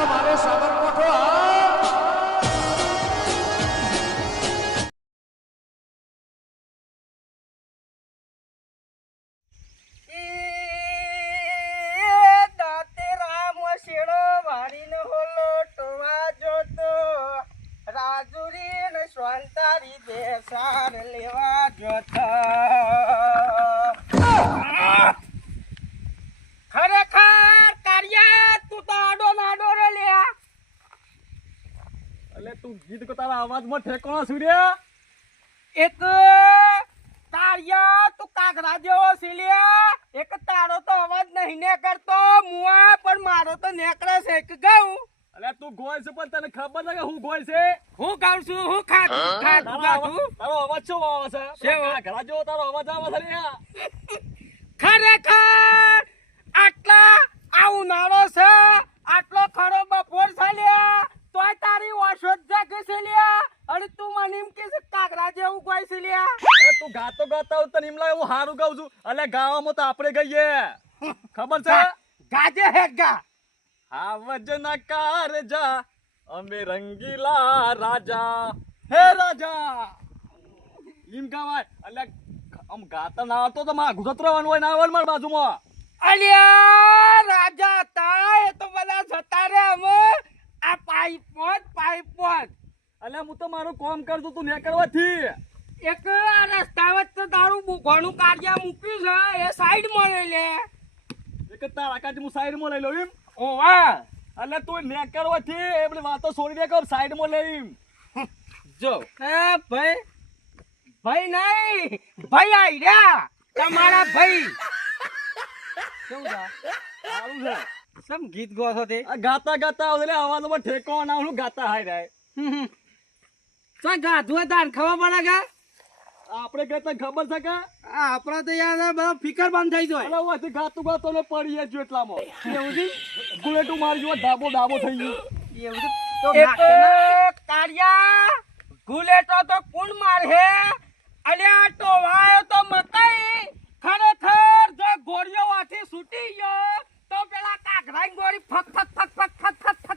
આ મારે સાબરકોઠો તારી બેસાર લેવા જોતો ખરેખર કાર્યા તું તો આડો નાડો રે લ્યા એટલે તું ગીત કો તારા અવાજમાં ઠેકાણો સુર્યા એક તારિયા તું કાગડા જેવો છે લ્યા એક તારો તો અવાજ નહીં ને કરતો મુઆ પણ મારો તો નેકળે છે કે ગાઉં અલ્યા તું ગોય છે પણ તને ખબર છે કે હું ગોય છે હું ગાઉં છું હું ખાતું ગાતું તારો અવાજ શું આવે છે ઘણા જેવો તારો અવાજ આવે છે લ્યા ખરેખર આટલા આવું નાળો છે આટલો ખરો બપોર છે લ્યા તોય તારી ઓછો જ જાગે છે લ્યા અને તું મને એમ કે કાગડા જેવું કોઈ છે લ્યા એ તું ગાતો ગાતા તને એમ લાગે હું હારું ગાઉં છું એટલે ગાવામાં તો આપણે ગઈએ ખબર છે ગાજે હેડ ગા હા વજના કારજા અમે રંગીલા રાજા હે રાજા એમ ગાવાય એટલે આમ ગાતા ના આવતો તો માં ગુજરાત રહેવાનું હોય ના આવવાનું મારી બાજુમાં અલ્યા રાજા હતા એ તો બધા જતા રે અમે આ પાઇપ એટલે હું તો મારું કામ કરતો તું ને કરવાથી એક આ રસ્તા વચ્ચે તારું બુઘાનું કાર્ય મૂક્યું છે એ સાઈડ માં લઈ લે એક તારા કાઢી હું સાઈડમાં લઈ લઉં એમ ઓવા એટલે તું ને કરવાથી એ બધી વાતો છોડી દે કે સાઈડમાં લઈ જો એ ભાઈ નહીં ભાઈ આઈ રહ્યા તમારા ભાઈ કેવું છે સારું છે સમ ગીત ગો છો તે આ ગાતા ગાતા એટલે અવાજમાં ઠેકો ના હું ગાતા હાય રહે તો ગાધું તાર ખબર પડે કે આપણે કહેતા ખબર છે કે આપણા તો યાર બધા ફિકર બંધ થઈ જાય એટલે ઓથી ગાતું ગાતો ને પડી જ એટલામાં એવું છે ગુલેટું મારી જો ડાબો થઈ ગયું એવું તો કારિયા ગુલેટો તો કોણ માર હે અલ્યા ટોવાયો તો મકઈ ખરેખર જો ગોળીઓ વાથી છૂટી ગયો તો પેલા કાગરાઈ ગોળી ફક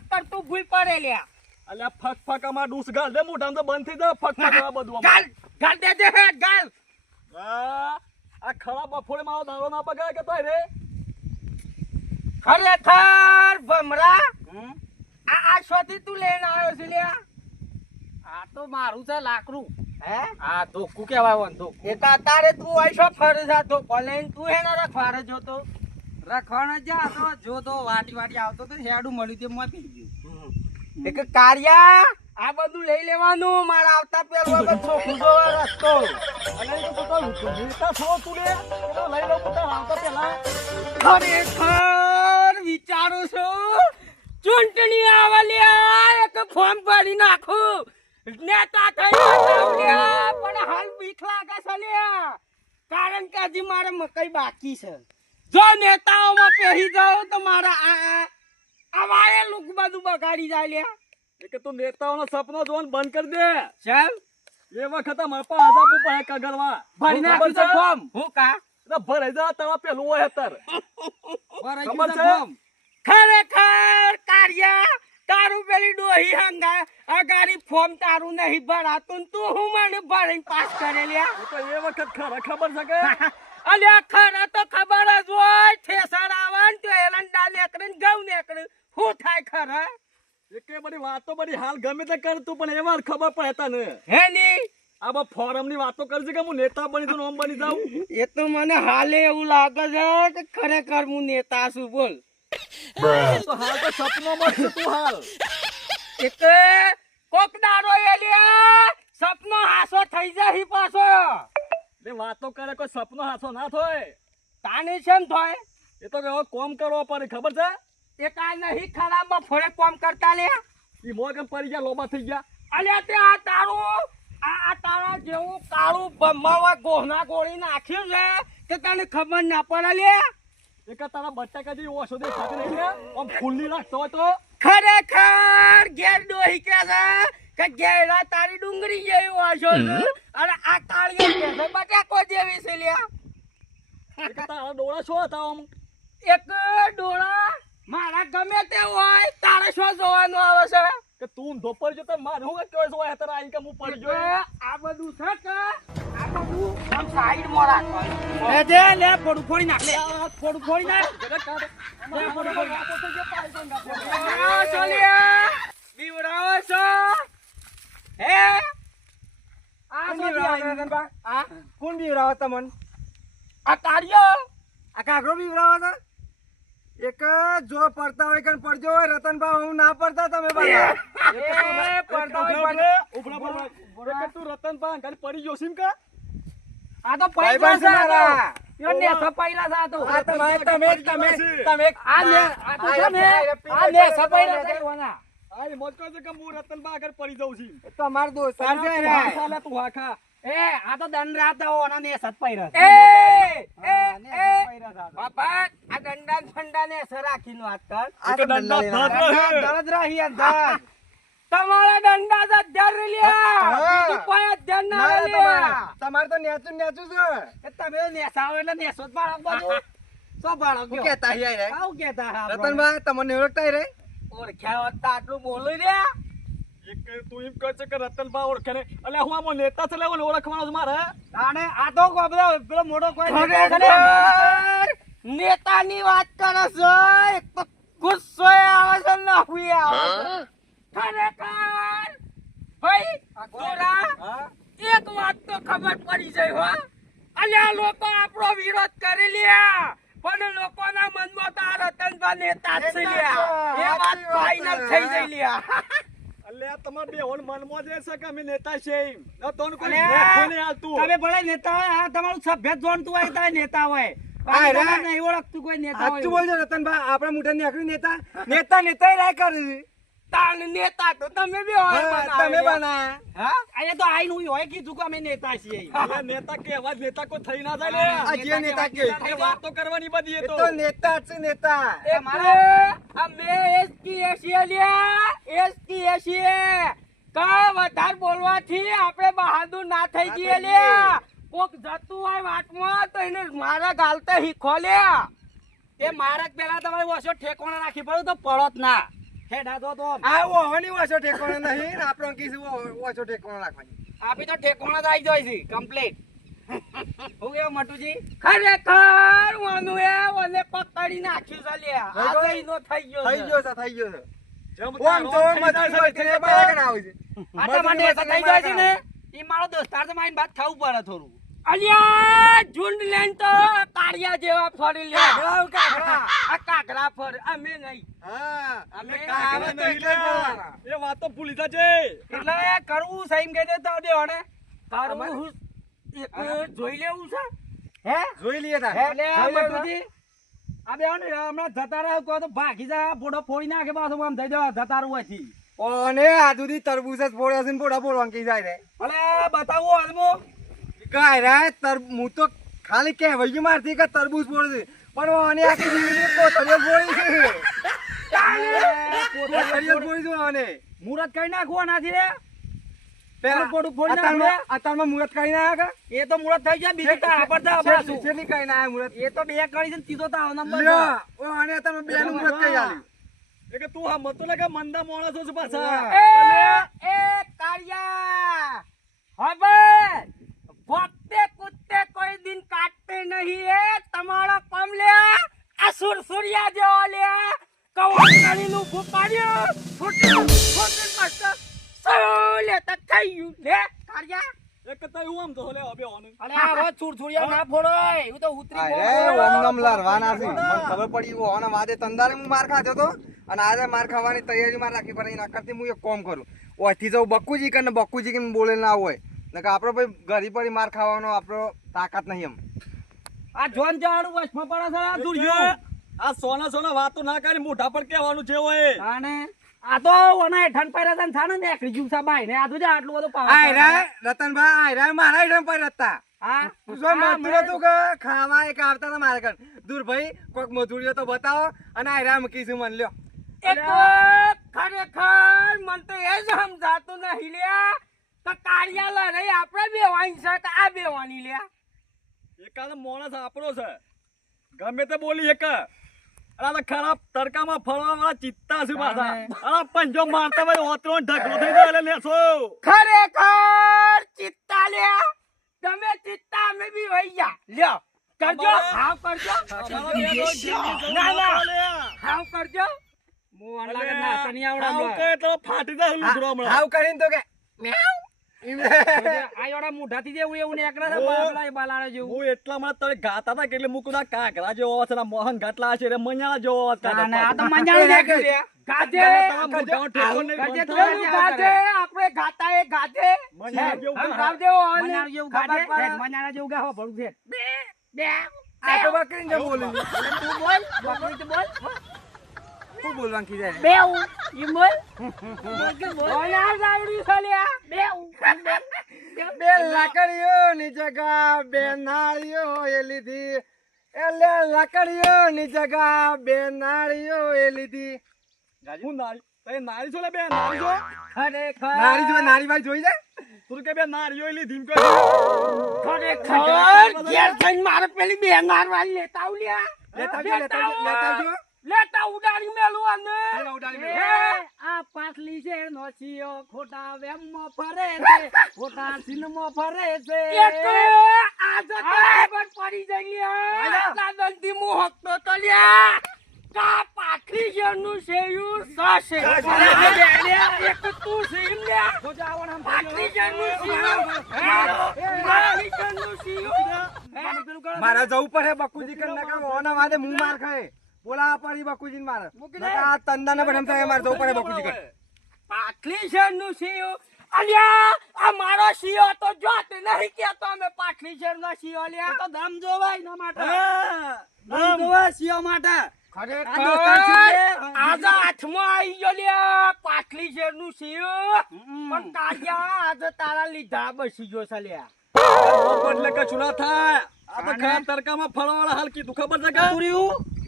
કરતું ભૂલ પડે લ્યા અલ્યા ફક અમાર ડૂસ ગાલ દે મોઢામાં તો બંધ થઈ જાય ફક આ બધું ગાલ દે દે હે ગાલ આ ખરાબ બફોડે મારો દારો ના પગાય કે તોય રે ખરેખર ભમરા આ શોથી તું લઈને આવ્યો છે લ્યા આ તો મારું છે લાકડું હે આ ધોકું કેવાય વન ધોકું એક તારે તું આઈશો ફરે જા તો કોલેન તું હે ના રખવાડે જોતો રખવાડે જા તો જોતો વાટી આવતો તો હેડું મળ્યું તે મોય પી ગયું એક કાર્યા આ બધું લઈ લેવાનું મારા આવતા પેલો છોકરું જોવા રસ્તો અને એ તો જીતા છો તું રે તો લઈ લો પોતા આવતા પેલા ખરેખર વિચારું છું ચૂંટણી આવાલ્યા એક ફોર્મ ભરી નાખું નેતા થઈ પણ હાલ બીક લાગે છે લ્યા કારણ કે હજી મારે મકઈ બાકી છે જો નેતાઓમાં પહેરી જાઉં તો મારા આવાએ લુક બધું બગાડી જાય લ્યા કે તું નેતાઓનો સપનો જોવાનું બંધ કરી દે ચાલ એ વખત મારા પા આજા ઉપર કગરવા ભરી નાખું તો ફોર્મ હું કા તો ભરાઈ જા તારા પેલું હોય અત્યારે ભરાઈ ખબર ગયું છે? ફોર્મ ખરેખર કાર્યા તારું પેલી ડોહી હંગા અગારી ફોર્મ તારું નહીં ભરાતું ને તું હું મને ભરીને પાસ કરે લ્યા એ તો એ વખત ખબર છે કે અલ્યા ખરા તો ખબર જ હોય ઠેસર આવન તો એરંડા નેકડે ને ઘઉં નેકડે શું થાય ખરા એકે બધી વાતો બધી હાલ ગમે તે કરતું પણ એમાં ખબર પડે તને હે ની આ બા ફોરમ ની વાતો કરજે કે હું નેતા બની તું ઓમ બની જાઉં એ તો મને હાલે એવું લાગે છે કે ખરેખર હું નેતા છું બોલ તો હાલ તો સપનોમાં છે તું હાલ એક કોક દારો એ લ્યા સપનો હાસો થઈ જાય પાછો એ વાતો કરે કોઈ સપનો હાથો ના થાય તાને કેમ થાય એ તો હવે કોમ કરવો પડે ખબર છે એ કાંઈ નહીં ખરાબ ફોડે કોમ કરતા લે એ મોગમ પડી ગયા લોબા થઈ ગયા અલ્યા તે આ તારું આ તારા જેવું કાળું બમ્માવા ગોહના ગોળી નાખ્યું છે કે તને ખબર ના પડે લે એક તારા બટાકા જેવી ઓછો દે ખાતી નહીં લે આમ ફૂલની રાખતો હોય તો ખરેખર ઘેર ડોહી કે છે કે ઘેરા તારી ડુંગળી જેવી ઓછો છે અને આ કાળીઓ કે છે બટાકો જેવી છે લ્યા એક તારા ડોળા શું હતા આમ એક ડોળા મારા ગમે તે હોય તારા તારે શું જોવાનું આવે છે કે તું ધોપર જો તો માર હું કે છો હેતર આઈ કે હું પડી જો આ બધું છે કે આ બધું આમ સાઈડમાં રાખવાનું લે જે લે ફોડું ફોડી નાખ લે ફોડું ફોડી નાખ લે ફોડું ફોડી નાખ તો જે પાઈ દો સોલિયા બીવરાવો છો હે આ સોલિયા આ કોણ બીવરાવો તમન આ કાર્યો આ કાગરો બીવરાવો હતા એક જો પડતા હોય કણ પડજો હોય રતનભા હું ના પડતા તમે બધા એ પડતા હોય ઉપડા કે તું રતનભા ઘર પડી જો સિમ કા આ તો પૈસા છે મારા યો ને સપાઈલા છે આ તો આ તમે આ ને આ તો છે ને આ ને સપાઈલા છે વના આય મોજ કહે છે કે હું રતનભા ઘર પડી જાઉં છું એ તો અમાર દોસ્ત છે રે સાલા તું હાખા એ આ તો દંડ રાતા ઓના ને સપાઈલા એ બાપા આ દંડા ફંડા ને સરાખીનો વાત કર આ તો દંડા દરદ રહી અંધાર તમારા દંડા તો ધર લ્યા બીજું કોઈ ધ્યાન ના લ્યા તમાર તો નેચું છે એ તમે નેસાઓ એટલે નેસો જ બાળક બધું સો બાળક હું કહેતા હી રે આવ કહેતા હા રતનભા તમને ઓળખતા રે ઓળખ્યા હોત તો આટલું બોલું રે એક તું એમ કહે છે કે રતનભા ઓળખે ને એટલે હું આમાં નેતા છે લેવો ને ઓળખવાનો છે મારે આને આ તો ગોબરો પેલો મોટો કોઈ નેતાની વાત કરે છે એક તો ગુસ્સો આવે છે ને હુઈ આવે ખરેખર ભાઈ તોરા એક વાત તો ખબર પડી જાય હો અલ્યા લોકો આપણો વિરોધ કરી લ્યા પણ લોકોના મનમાં તો આ રતનભા નેતા જ છે લ્યા એ વાત ફાઇનલ થઈ ગઈ લ્યા અલ્યા તમાર બે હોન મનમાં જે છે કે અમે નેતા છે ન તોન કોઈ કોને આલતું તમે ભલે નેતા હોય આ તમારું સભ્ય જોણતું હોય તો નેતા હોય આ નહીં ઓળખતું કોઈ નેતા હોય સાચું બોલજો રતનભા આપણા મોટા નેકરી નેતા રાય કરે તાન નેતા તો તમે બે હોય તમે બના હા અહીંયા તો આઈ નું હોય કીધું કે અમે નેતા છીએ અલ્યા નેતા કે અવાજ નેતા કોઈ થઈ ના જાય લે આ જે નેતા કે એ વાતો કરવાની બધી એ તો નેતા છે નેતા એ મારે અમે એસકી એશિયા એસકી એશિયા કા વધાર બોલવાથી આપણે બહાદુર ના થઈ જઈએ લે કોક જતું હોય વાટમાં તો એને મારા ગાલતે હીખો લે એ મારા પેલા તમારે ઓછો ઠેકોણા રાખી પડ્યું તો પડત ના હેડા તો આ ઓહની ઓછો ઠેકોણા નહીં આપણો કીધું ઓછો ઠેકોણા રાખવાની આપી તો ઠેકોણા જ આવી જાય છે કમ્પ્લીટ હું કેવું મટુજી ખરેખર વાનું એ ઓને પકડી નાખ્યું છે લે આ જઈનો થઈ ગયો છે ઓમ તો મજૂરી કરે બાય ના આવે છે આ મને થઈ જાય છે ને ઈ મારો દોસ્તાર તો માઈન વાત ખાવું પડે થોડું અલ્યા ઝુંડ લેન તો કાળિયા જેવા ફરી લે આ કાગરા ફર અમે નહીં હા અમે કાગરા નહીં એ વાત તો ભૂલી જાજે એટલે કરવું સહીમ કહી દે તો દેવાને કરવું એક જોઈ લેવું છે હે જોઈ લઈએ તા એટલે મટુજી આ બે ને હમણાં જતા રહે કો તો ભાગી જા બોડો ફોડી નાખે પાછો આમ થઈ જવા જતા રહું હતી ઓને આ સુધી તરબૂચ જ ફોડ્યા છે ને બોડા ફોડવા કી જાય રે અલે બતાવો આદમો કાય રે હું તો ખાલી કહેવાય મારથી કે તરબૂચ ફોડે પણ આને આખી જીવી કોથળીઓ ફોડી છે કોથળીઓ ફોડી જો આને મુરત કરી નાખવા નાથી રે પેલા પોડું ફોડી નાખે અતારમાં મુરત કરી નાખે એ તો મુરત થઈ ગયા બીજું તો આપડતા આપડા શું છે ની કરી નાખે મુરત એ તો બે કરી છે ત્રીજો તો આવ નંબર ઓ આને અતારમાં બે નું મુરત કરી આલી એ કે તું હા મતો લાગે મંદા માણસો છે પાછા એ કાળિયા હવે ભક્તે કુત્તે કોઈ દિન કાટતે નહીં એ તમારો કમ લે આ સુરસુરિયા જેવો લે કવાણી નું ફૂપાડ્યો ફૂટી મસ્ત સોલે તો થઈ ગયું લે કાળિયા એક તો હું આમ તો લે હવે ઓન અરે આ હવે સુરસુરિયા ના ફોડોય હું તો ઉતરી અરે વનમ લરવાના છે મને ખબર પડી ઓ ઓના વાદે તંદારે હું માર ખાધો તો અને આજે માર ખાવાની તૈયારી માં રાખી પણ એના કરતી હું એક કામ કરું ઓથી જાઉં બક્કુજી કે બક્કુજી કે બોલે ના હોય નકે આપણો ભાઈ ઘરી પડી માર ખાવાનો આપણો તાકાત નહીં એમ આ જોન જાડું વસમાં પડે છે આ દુર્યો આ સોના વાતો ના કરી મોઢા પર કહેવાનું છે ઓય આને આ તો ઓના હેઠણ પડ્યા હતા થાને ને એકરી જુસા બાઈ ને આ તો આટલું બધું પાવ આય રે રતનભાઈ આય રે મારા હેઠળ પર હતા હા તું મજૂરી તું કે ખાવા એક આવતા હતા મારે કણ દૂર ભાઈ કોઈક મજૂરીઓ તો બતાવો અને આય રે મૂકીશું મન લ્યો એક ખરેખર મન તો એ જ સમજાતું નહીં લ્યા તો કાર્યાલય રહી આપણે બેવાની છે કે આ બેવાની લ્યા એકાદ માણસ આપણો છે ગમે તે બોલી એક આ તો ખરાબ તડકામાં ફરવા વાળા ચિત્તા છે પાછા. આ પંજો મારતા હોય ઓતરો ઢગલો થઈ જાય એટલે લેશો. ખરેખર ચિત્તા લ્યા તમે ચિત્તા અમે બી વહી ગયા લ્યો કરજો હાવ કરજો ના ના હાવ કરજો મો લાગે ના તની આવડા આવું કહે તો ફાટી જાય લુગડો હમણાં. હાવ કરીને તો કે મેવ આયોડા મુઠાથી જેવું એવું ને એકલા બાબલા બાલાડે જેવું હું એટલા માં તને ગાતા હતા કે એટલે મુકુદા કાકરા જેવો છે ને મોહન ઘાટલા છે રે મኛળા જેવો અવાજ કાઢે. ના આ તો મંજાણી દેખ્યું રે ગાજે મોઢાનો ઠેકો નહીં ગાજે પડતો. ગાજે આપણે ગાતા એ ગાજે મંજાળા જેવું હમ ગાજે. ગાવ દેવો મંજાણા જેવું ગાજે મંજાણા જેવું ગાવો ભણું છે બે બે આ તો બકરીને જેમ બોલે છે. તું બોલ બકરી તો બોલ શું બોલવાનું કીધા છે? બેઉ ઈ બોલ બોલ આ સાવડી સલ્યા બેઉ બે લાકડીઓની જગા બે નાળીઓ એ લીધી એટલે લાકડીઓની જગા બે નાળીઓ એ લીધી. હું નારી તઈ નારી છો લે બે નારી છો. ખરેખર નારી જોઈ નારી ભાઈ જોઈ જાય તું કે બે નારીઓ લીધી એમ કહે. ખરેખર ઘેર જઈને મારે પેલી બે નારવાળી લેતા આવ લ્યા લેતા આવજો, લેતા આવજો, લેતા આવજો. લેતા ઉડાડી મેલું અને ચાલો ઉડાડી મેલો. આ પાટલી છે નોસીઓ ખોટા વેમમાં ફરે છે ખોટા સિનમાં ફરે છે આ જો ખબર પડી જઈ લ્યા દાદનથી મોહક તો લ્યા કા પાટલી જેનું સેયું સાસે એક તું સીમ લ્યા પાટલી જેનું સીયું પાટલી જેનું સીયું મારે જવું પડે બકુજી કર નકા ઓના વાદે મું માર ખાય બોલા પડી બકુજી ને મારે નકા આ તંદાને પણ એમ થાય મારે જવું પડે બકુજી કર પાટલી શેરનું સીયું અલ્યા આ મારો સીયો તો જોત નહીં કેતો અમે પાટલી શેરનો સીયો લ્યા તો દમ જોવાય ન માટે દમ જોવા સીયો માટે આજે હાથમાં આવી ગયો લ્યા પાટલી શેરનું સીયું પણ કાઢ્યા આજે તારા લીધા બસી ગયો છે લ્યા એટલે કશું ના થાય. આ તો ખરાબ તડકામાં ફરવા વાળા હાલ કીધું ખબર છે કે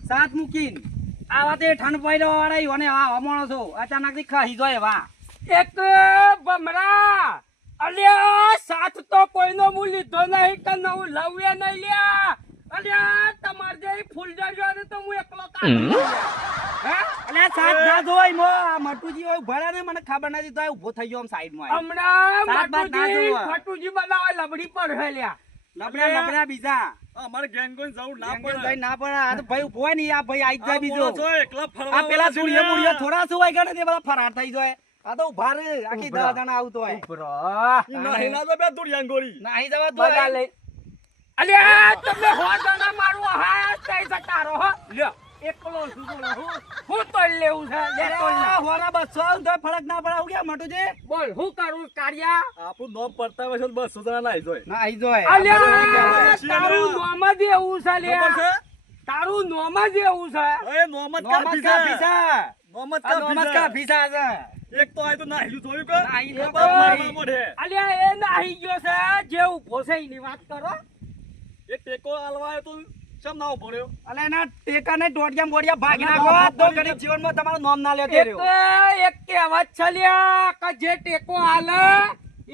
સાત મૂકીન આવા તે ઠંડ પાડ્યો વાળા ઈઓને આ હમણો છો અચાનક થી ખાઈ જાય વા એક બમરા અલ્યા સાથ તો કોઈનો મુ લીધો નહીં કે નવું લવએ નહીં લ્યા અલ્યા તમાર જે ફૂલડરિયો ને તો હું એકલો કાઢી હે અલ્યા સાથ ના જોઈ મો આ મટુજી હોય ભળે ને મને ખબર નથી તો ઊભો થઈ ગયો આમ સાઈડ માં હમણાં મટુજી બનાવે લબડી પર હે લ્યા લબડા બીજા અમારે ગેંગ કોઈ જવું ના પડે. ભાઈ ના પડે આ તો ભાઈ ઉભો હોય ને આ ભાઈ આઈ જાય બીજો બોલો છો એકલા ફરવા આ પેલા વાળા સુડિયા છે. મુડિયા થોડા સુવાઈ ગયા ને તે બધા ફરાર થઈ જાય આ તો ઉભા રે આખી 10 જણા આવતો હોય ઈ નાહી ના તો બે દુડિયાન ગોળી. નહીં જવા દો અલ્યા તમે હો જણા મારું હાથ થઈ સટારો હો લ્યો એકલો છું બોલો હું તો લેવું છે લે તો હોરા 200 તો ફરક ના પડે હું કે મટુજી બોલ હું કરું કાર્યા આપણું નોમ પડતા હોય છે 200 જણા નાહી જોય. ના આઈ જોય અલ્યા તારું નોમ જ એવું છે લે ખબર છે? તારું નોમ જ એવું છે એ મોહમ્મદ કાફી છે. મોહમ્મદ કાફી છે. એક તો આય તો નાહી જોયું કે નાહી એ તો બાપ ભાઈ. મારવા મોઢે. અલ્યા એ નાહી ગયો છે જે ઉભો છે એની વાત કરો એ ટેકો આલવા આવ્યો તો ચમ ના ઉભો રહ્યો. અલે એના ટેકાને દોડિયા મોડિયા ભાગી નાખો તો ઘડી જીવનમાં તમારું નામ ના લેતો રહ્યો એક કહેવત છે લ્યા કે જે ટેકો આલે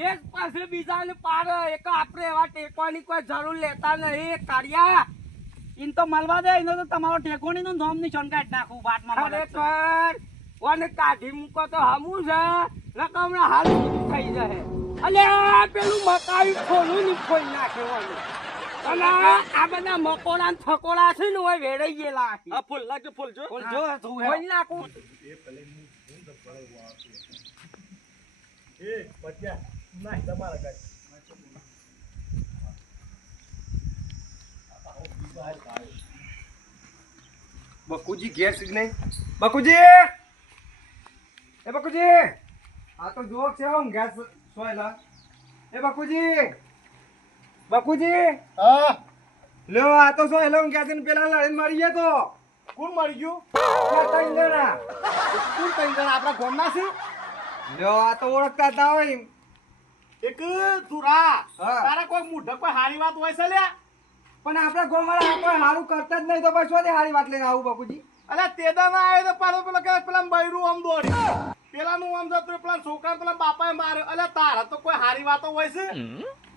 એક પાસે બીજાને પાડે એક આપણે એવા ટેકોની કોઈ જરૂર લેતા નહીં કાર્યા ઇન તો મળવા દે એનો તો તમારો ટેકોની નું નામ ની ચણકાટ નાખું વાતમાં ખરેખર ઓને કાઢી મૂકો તો હમું છે રકમ હાલ થઈ જાય અલ્યા પેલું મકાઈ ખોલું ની ખોઈ નાખે ઓને અને આ બધા મકોડા થકોડા છે ને હોય વેડાઈ ગયેલા આ ફૂલ લાગજો ફૂલ જો. ફૂલ જો ખોઈ નાખું એ બચ્ચા નાહી તમારા ગાય. બકુજી ઘેર છે કે નહીં? બકુજી એ બકુજી આ તો જોક છે હું ઘેર સોયલા એ બકુજી બકુજી હા લ્યો આ તો સોયલા હું ઘેર છે ને પેલા લડીને મરી ગયા તો કોણ મરી ગયું? ક્યાં ત્રણ જણા કોણ ત્રણ જણા આપણા ગામના છે? લ્યો આ તો ઓળખતા જ ના હોય એક તુરા હા. તારા કોઈ મૂઢ કોઈ હારી વાત હોય છે લ્યા? પણ આપણા ગામવાળા કોઈ સારું કરતા જ નહીં તો પછી શું સારી વાત લઈને આવું બકુજી અલ્યા તેદા ના આવે તો પાછો પેલો કે પેલા બૈરું આમ દોડી પેલાનું આમ જતું પેલા છોકરા પેલા બાપાએ માર્યો. અલ્યા તારા તો કોઈ હારી વાતો હોય છે?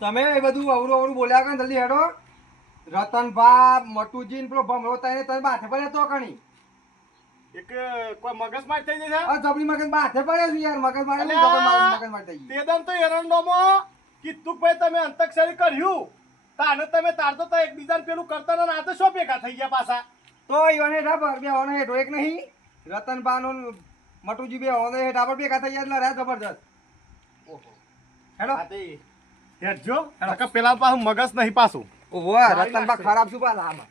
તમે એ બધું અવરું અવરું બોલ્યા કરે જલ્દી હેડો રતનભા મટુજી ને પેલો ભમરો તને તને બાથે પડે તો કણી એક કોઈ મગજમારી થઈ જશે આ જબરી મગજ માથે પડ્યો છે યાર, મગજ મારે નહીં, અલ્યા! મગજ મારે થઈ ગઈ. તે દમ તો એરંડોમાં કીધું ભાઈ તમે અંતક્ષરી કર્યું તાને તમે તારતો તો એકબીજાને પેલું કરતા ને આ તો શું ભેગા થઈ ગયા પાછા તો ઈવને ઠાબર બે ઓને હેઠો એક નહીં, રતનબાનો મટુજી બે ઓને હેઠા પર ભેગા થઈ ગયા એટલે રહ્યા જબરજસ્ત. હેડો. હેડજો નકર પેલા પાછું મગજ નહીં પાછું ઓહો, રતનબા ખરાબ શું પાછા આમાં.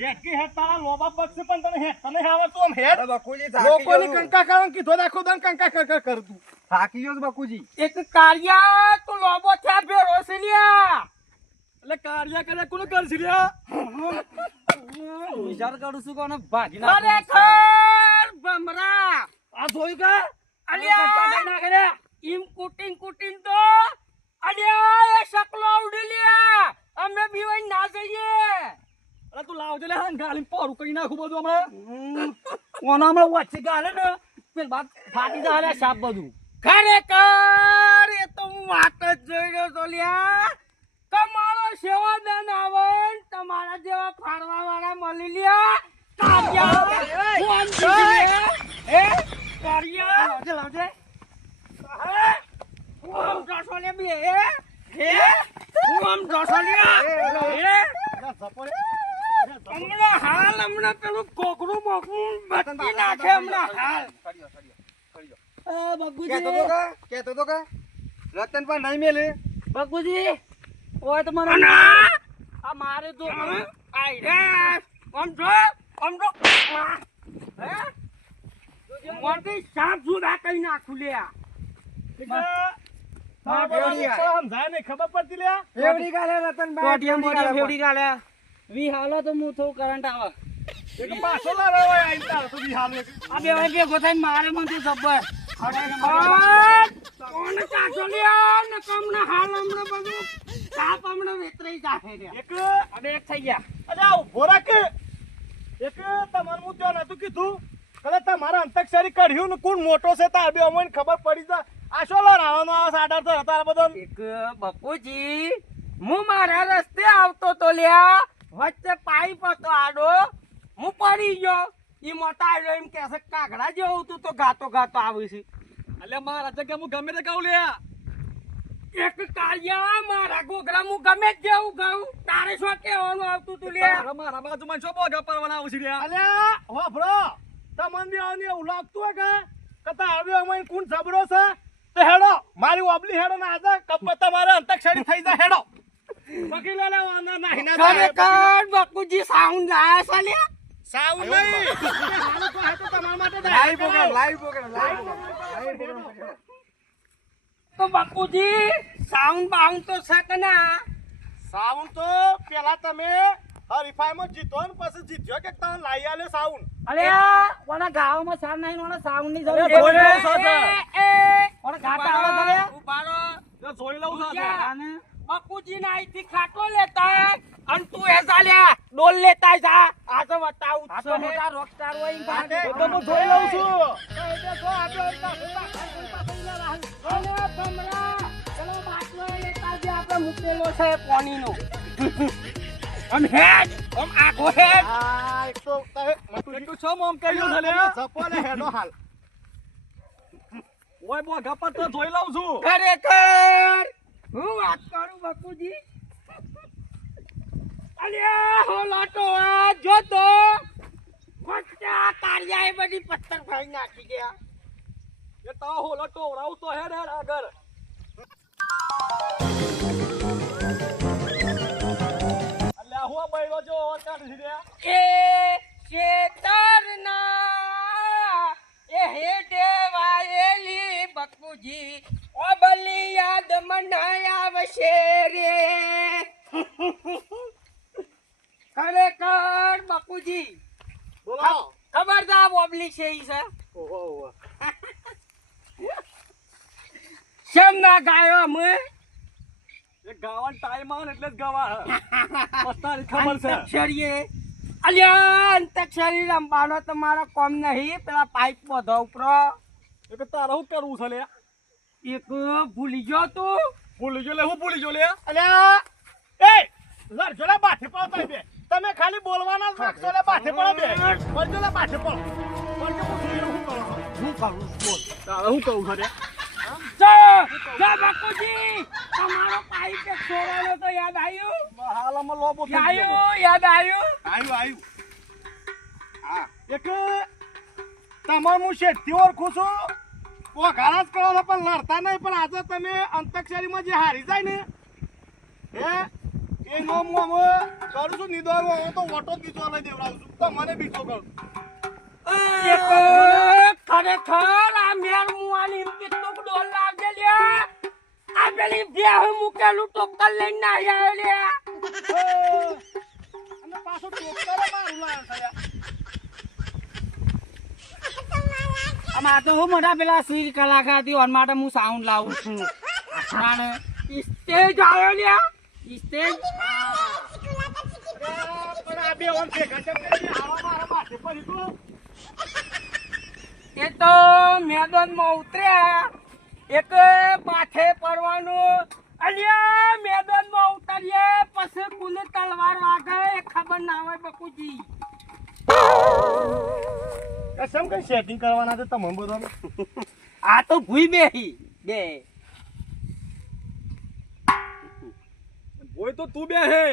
હેડકી હેડ તારા લોબા પક્ષ પણ તને હેડ તને આવડતું આમ હેડ અરે બકુજી થાકી લોકોની ગયો છું. કંકા કારણ કીધો રાખો દન કંકા કર કરતું થાકી ગયો છું બકુજી. એક કાર્યા તું લોબો થયા ભેરો છે લ્યા. એટલે કાર્ય કરે કોને કરશે લ્યા? વિચાર કરું છું કોને ભાગી નાખું. ખરેખર ભમરા આ જોઈ કે અલ્યા ઈમ કુટીન તો અલ્યા એ શકલો ઉડી લ્યા. અમે બીવાઈ ના જઈએ. અરે તું લાવજે લે હાન ગાલી પોરું કરી નાખું બધું હમણાં. કોના હમણાં વચ્ચે ગાલે ને પેલ બાદ ફાટી જાય સાપ બધું. ખરેખર એ તો હું વાત જ જોઈ રહ્યો તો લ્યા. તમારો સેવાદાન આવે ને તમારા જેવા ફાડવા વાળા મળી લ્યા. કાર્યા કોણ છે? કાર્યા લાવજે. હે? હું આમ જશો લે બે હે? હું આમ જશો લ્યા? હે? હમણાં પેલું કોકરું બોકરું બચી નાખે હમણાં હાલ. કહેતો તો કે રતનબા નહીં મેલે. બકુજી ઓય તો મને અને આ મારે તો આઈ રે આમ જો હે મોટી સાપ જુદા કઈ નાખું લ્યા. સમજાય નહીં ખબર પડતી લ્યા ફેવડી ગાલે રતનબા. ફેવડી ગાલે વી હાલો તો હું થોડું કરંટ આવે. એક પાછો લાવે હોય આઈ તાર તો બિહાર ને આ બે વાગે ભેગો થઈને મારે મને તો જબર કોણ કાચો લ્યા ને કમને હાલ હમણાં બધું સાપ હમણાં વેતરાઈ જાહે રે. એક હવે એક થઈ ગયા. અલ્યા ઉભો રાખ એક તમારું હું ત્યાં નતું કીધું કલે તમારા અંતક્ષરી કર્યું ને કોણ મોટો છે તાર બે અમને ખબર પડી જાય આ શું લડાવવાનો આ સાડા તો હતા બધા એક બપુજી હું મારા રસ્તે આવતો તો લ્યા વચ્ચે પાઇપ હતો આડો હું પડી ગયો ઈ મોટા આવ્યો એમ કે છે કાગડા જેવું તું તો ગાતો આવી છે. એટલે મારા જગ્યા હું ગમે તે કહું લ્યા. એક કાર્યા મારા ગોગરા હું ગમે જ જેવું ગાઉં તારે શું કહેવાનું આવતું તું લ્યા. મારા બાજુમાં છો બોગા પરવાના આવશે લ્યા. અલ્યા હોભરો તમને બે આને એવું લાગતું હોય કે કતા આવ્યો અમે કોણ જબરો છે તો હેડો મારી ઓબલી હેડો ના આજા કપ તમારે અંતક્ષરી થઈ જાય હેડો પકડી લે વાના ના હિના ખરેખર બકુજી સાઉન્ડ આયા છે લ્યા. સાઉન્ડ નહીં હાલો તો હે તો તમારા માટે live pocket, live pocket, live pocket. તો બકુજી સાઉન્ડ બાઉન્ડ તો છે કે ના? સાઉન્ડ તો પેલા તમે હરીફાઈમાં જીતો ને પછી જીત્યો કે તમે લાઈ આલે સાઉન્ડ અલ્યા ઓના ગાવામાં સાર નહીં ઓના સાઉન્ડ ની જરૂર અરે જોઈ રહ્યો છો ઓના ગાતા આવડે છે ઉભારો જો જોઈ લઉં છું ઉભા. બકુજી ના અહીંથી ખાટલો લેતા અને તું એ ચાલ્યા ડોલ લેતા જા આ તો બતાવું આ તો મોટા રોકસ્ટાર હોય ઈ ભાગે તો હું જોઈ લઉં છું મૂકેલો છે પાણીનો આમ હેડ આમ આખો હેડ આ એક તો તમે એટલું છો મોમ કર્યું છે લ્યા. જપો ને હેડો હાલ ઓય બોગા પર તો જોઈ લઉં છું. ખરેખર હું વાત કરું બકુજી અલ્યા હો લાટો આ જો તો ખોટા કાર્યાએ બધી પથ્થર ફાઈ નાખી ગયા. એ તાવ હોલો ટોરાવ તો હેડ હેડ આગળ. અલ્યા હું બૈરો જો ઓર કાઢ છે લ્યા. એ શેતરના એ હેડે વાયેલી બકુજી ઓ બલી યાદ મનાય આવશે રે. ખરેખર બકુજી બોલો ખબરદાર બોબલી છે ઈ છે ઓહો ઓહો શેમ ના ગાયો અમે એ ગાવાનો ટાઈમ આવે ને એટલે જ ગાવા હે. બસ તારી ખબર છે. અંતક્ષરીએ અલ્યા અંતક્ષરી રમવાનો તમારો કોમ નહીં પેલા પાઇપ બધો ઉપર એ કે તારે શું કરવું છે લ્યા? એક ભૂલી ગયો તું ભૂલી ગયો લે હું ભૂલી ગયો લ્યા. અલ્યા એ લડજોલા બાથે પાવતા બે તમે ખાલી બોલવાના જ વાગશો લે પાછે પડો બે પડજો લે પાછે પડો પડજો હું શું કરો છો હું કરું બોલ તારે હું કહું ખરે જા બાપુજી તમારો પાઇપ એક છોડવાનો તો યાદ આવ્યું હાલમાં લોબો થઈ ગયો યાદ આવ્યું આવ્યું હા એક તમાર હું શેઠથી ઓળખું છું પોઘારા જ કરો છો પણ લડતા નહીં પણ આજે તમે અંતક્ષરીમાં જે હારી જાય ને એનો હું અમે કરું છું નિદાન હું તો ઓટો જ બીજો લઈ દેવડાવું છું તો મને બીજો કરું ખરેખર આ મેર મુવાની કેટલું ડોલ લાગે લ્યા આ પેલી બેહ મૂકેલું ટોકર લઈને આવ્યા લ્યા અને પાછો ટોકર મારું લાવ્યો છે આમાં તો હું મોટા પેલા સિંગ કલાકાર હતી ઓન માટે હું સાઉન્ડ લાવું છું અને સ્ટેજ આવ્યો લ્યા સ્ટેજ પણ આ બે ઓન ભેગા છે હારા મારા માથે પડી તું એ તો મેદાનમાં ઉતર્યા એક પાછે પડવાનું અલ્યા મેદાનમાં ઉતરીએ પછી કુલ તલવાર વાગે એ ખબર ના હોય બકુજી કસમ કઈ સેટિંગ કરવાના છે તમને બધાને આ તો ભૂઈ બેહી બે ઓય તો તું બે હે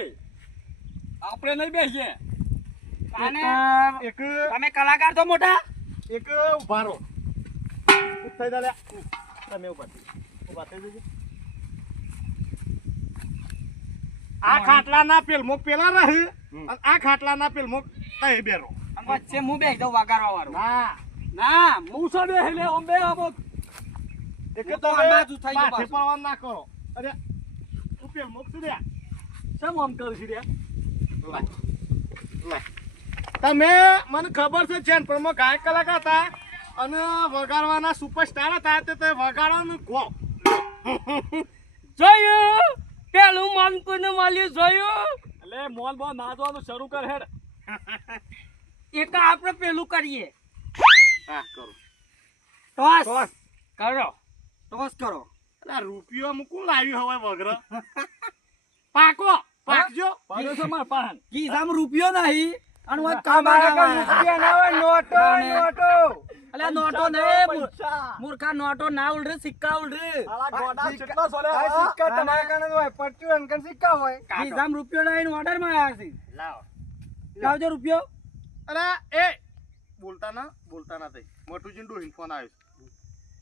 આપણે નહીં બેસીએ કાને એક તમે કલાકાર છો મોટા એક ઉભા રહો થઈ જા લે તમે ઉભા થઈ જજો આ ખાટલાના પેલમો પેલા રહી અને આ ખાટલાના પેલમો તઈ બેરો વચ્ચે હું બેસી દઉં વગાડવા વાળો ના ના મૂસો બે હે લે ઓમ બે આવો એક તો તો આ બાજુ થઈ ગયો પાછે પાછું. પડવા ના કરો અરે તું પેલમો શું દે શેમ આમ કરશી રે તમે મને ખબર છે ચેનપુરમાં ગાયક કલાકાર હતા અને વગાડવાના સુપરસ્ટાર હતા તે વગાડવાનું ગો જોયું પેલું મનકુને મળ્યું જોયું એટલે મોન બોન નાચવાનું શરૂ કર હેડ એક આપણે પેલું કરીએ હા કરો ટોસ ટોસ. કરો ટોસ કરો અલા રૂપિયો મૂકું લાવ્યું હવે વગર પાકો પાકજો પાડો છે માર પાન ગીધામ રૂપિયો નહીં અને ઓય અમારા કમાવા ગામમાં રૂપિયા ના હોય, નોટો નોટો અલ્યા નોટો નહીં મૂર્ખા નોટો ના ઉલરે સિક્કા ઉલરે આલા ગોડા કેટલા સોલે આ સિક્કા તમારા કારણે હોય, પરચું અંકન સિક્કા હોય. ગીધામ રૂપિયો નહીં ઓર્ડર માં આવ્યા છે લાવો લાવજો રૂપિયો અરે એ બોલતા ના થઈ મોટુજીન ડોહીન ફોન આવ્યો છે.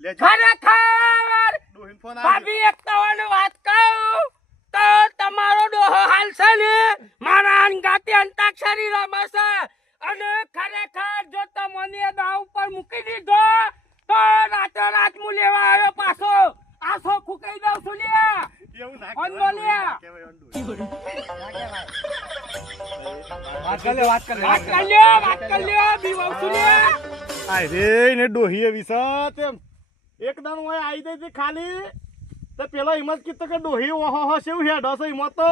લેજો ખરેખર ડોહીન ફોન આવ્યો ભાભી એક તવાની વાત કહું તો તમારો ડોહો હાલ છે ને મારા અંગાતે અંતાક્ષરી રમે છે અને ખરેખર જો તમને દાવ ઉપર મૂકી દીધો તો રાતે રાત હું લેવા આવ્યો પાછો આસો ફૂકાઈ દઉં છું લ્યા એવું ના ફોન કહેવાય, બોલ્યા. કહેવાય એમ ડોહી. વાત કર લે, વાત કર લે, વાત વાત કર લે. કર લ્યો બીવાવ છું લ્યા આય રે ને ડોહીએ વિસત એમ એક દાણ હોય આવી જાય છે ખાલી તો પેલો હિંમત કીધો કે ડોહી ઓહો હો સેવ હેડ હશે હિંમત તો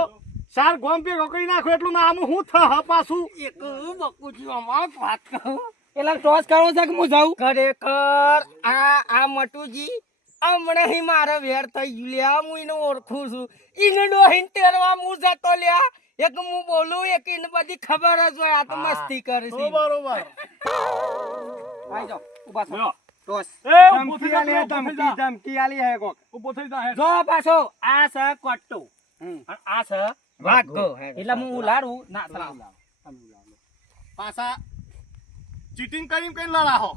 સાર ગોમ પે રોકડી નાખો એટલું નામ હું થ પાછું એક બકુજી અમાર વાત કહું એલા ટોસ કરો છે કે હું જાઉં ખરેખર આ મટુજી હમણાં હી મારે વેર થઈ ગયું લ્યા હું એને ઓળખું છું ઈને ડોહીન તેરવા હું જતો લ્યા એક હું બોલું એક એને બધી ખબર જ હોય આ તો મસ્તી કરે છે બરોબર આઈ જાઓ ઉભા થો લ્યો. ટોસ એ ઉભો થઈ ધમકી જા, આલી, ઉભો થઈ જા. ધમકી આલી હે કોક. ઉભો થઈ જા હેડ જો પાછો આ છે કટ્ટુ અને આ છે વાઘો એટલે હું ઉલાડું ના તલા પાછા ચીટિંગ કરીને કઈ લડાહો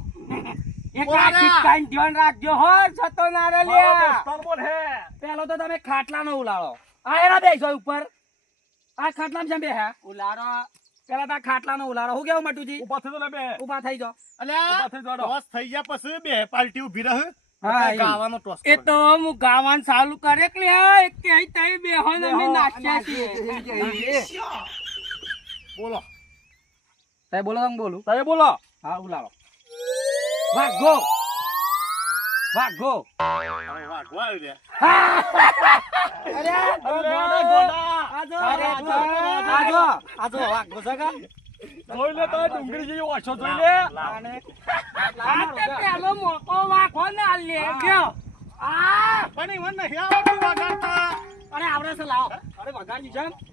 એક આ સિક્કાને ધ્યાન રાખજો હો જતો ના રે લ્યા તન બોલ હે પેલો તો તમે ખાટલાનો ઉલાળો આ એના બેસો ઉપર આ ખાટલામાં જેમ બેહા ઉલાળો પેલા તો આ ખાટલાનો ઉલાળો હું કેવું મટુજી ઉભા થઈ જા લે બે ઉભા થઈ જાઓ અલ્યા ઉભા થઈ જાડો. ટોસ થઈ ગયા પછી બે પાર્ટી ઊભી રહે હા, તો ગાવાનો ટોસ એ તો હું ગાવાનું ચાલુ કરે કે લ્યા એક કે તઈ બેહો ને અમે નાચ્યા છીએ બોલો તઈ બોલો તમે બોલું તારે બોલો હા ઉલાળો વાઘો વાઘો હવે વાગવા આવ્યું રે અરે ગોડા ગોડા આજો આજો આજો વાઘો સગા જોઈ લે તો ડુંગળી જેવી ઓછો જોઈ લે આ તે પેલો મોટો વાઘો ના લે ગયો આ પણ ઈવન નહીં આવડતું વગાડતા અરે આવડે છે લાવો અરે વગાડ્યું છે